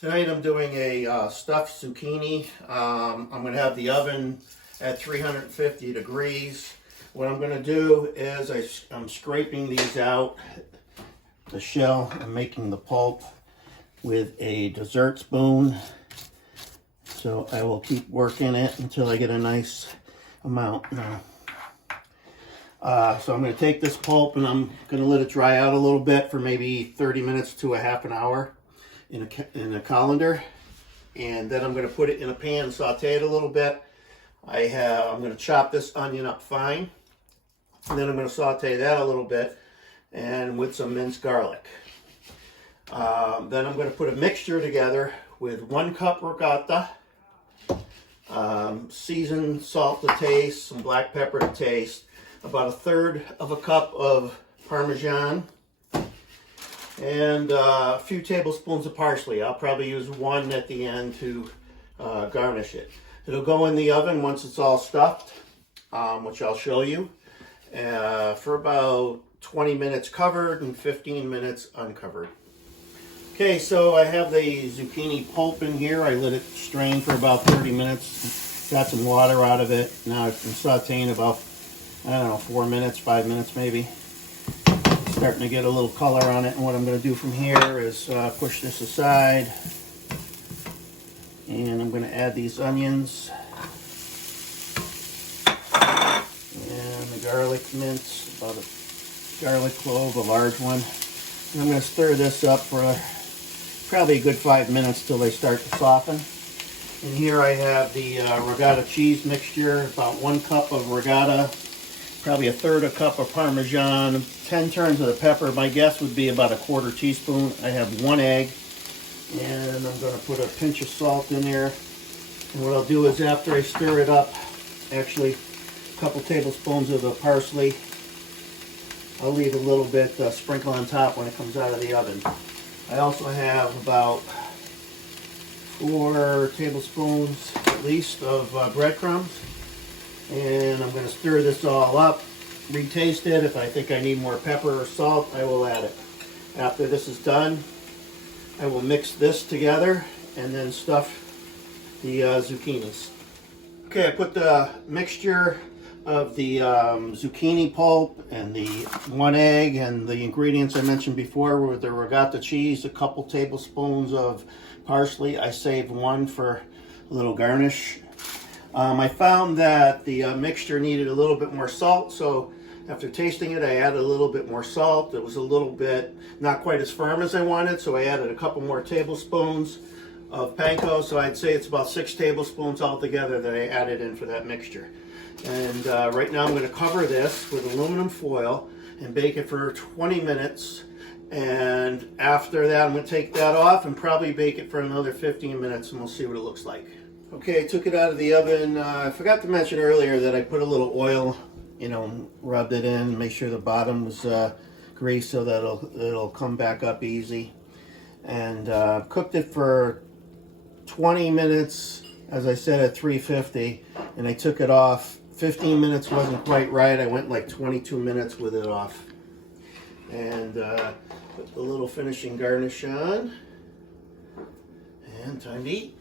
Tonight I'm doing a stuffed zucchini. I'm going to have the oven at 350 degrees. What I'm going to do is I'm scraping these out, the shell. I'm making the pulp with a dessert spoon. So I will keep working it until I get a nice amount now. So I'm going to take this pulp and I'm going to let it dry out a little bit for maybe 30 minutes to a half an hour in a colander, and then I'm going to put it in a pan and saute it a little bit. I'm going to chop this onion up fine, and then I'm going to saute that a little bit, and with some minced garlic. Then I'm going to put a mixture together with 1 cup ricotta, seasoned salt to taste, some black pepper to taste, about 1/3 of a cup of Parmesan, and a few tablespoons of parsley. I'll probably use 1 at the end to garnish it. It'll go in the oven once it's all stuffed, which I'll show you, for about 20 minutes covered and 15 minutes uncovered. Okay, so I have the zucchini pulp in here. I let it strain for about 30 minutes. Got some water out of it. Now I've been sauteing about, I don't know, 4 minutes, 5 minutes maybe. Starting to get a little color on it, and what I'm going to do from here is push this aside, and I'm going to add these onions and the garlic mince, about a garlic clove, a large one. And I'm going to stir this up for probably a good 5 minutes till they start to soften. And here I have the ricotta cheese mixture, about 1 cup of ricotta, probably 1/3 a cup of Parmesan, 10 turns of the pepper. My guess would be about 1/4 teaspoon. I have 1 egg, and I'm going to put a pinch of salt in there. And what I'll do is, after I stir it up, actually a couple tablespoons of the parsley, I'll leave a little bit sprinkle on top when it comes out of the oven. I also have about 4 tablespoons at least of breadcrumbs. And I'm going to stir this all up, retaste it. If I think I need more pepper or salt, I will add it. After this is done, I will mix this together and then stuff the zucchinis. Okay, I put the mixture of the zucchini pulp and the 1 egg and the ingredients I mentioned before with the ricotta cheese, a couple tablespoons of parsley. I saved 1 for a little garnish. I found that the mixture needed a little bit more salt, so after tasting it, I added a little bit more salt. It was a little bit not quite as firm as I wanted, so I added a couple more tablespoons of panko. So I'd say it's about 6 tablespoons altogether that I added in for that mixture. And right now I'm going to cover this with aluminum foil and bake it for 20 minutes. And after that, I'm going to take that off and probably bake it for another 15 minutes, and we'll see what it looks like. Okay, I took it out of the oven. I forgot to mention earlier that I put a little oil, rubbed it in, make sure the bottom was greased so that it'll come back up easy. And cooked it for 20 minutes, as I said, at 350, and I took it off. 15 minutes wasn't quite right. I went like 22 minutes with it off. And put the little finishing garnish on. And time to eat.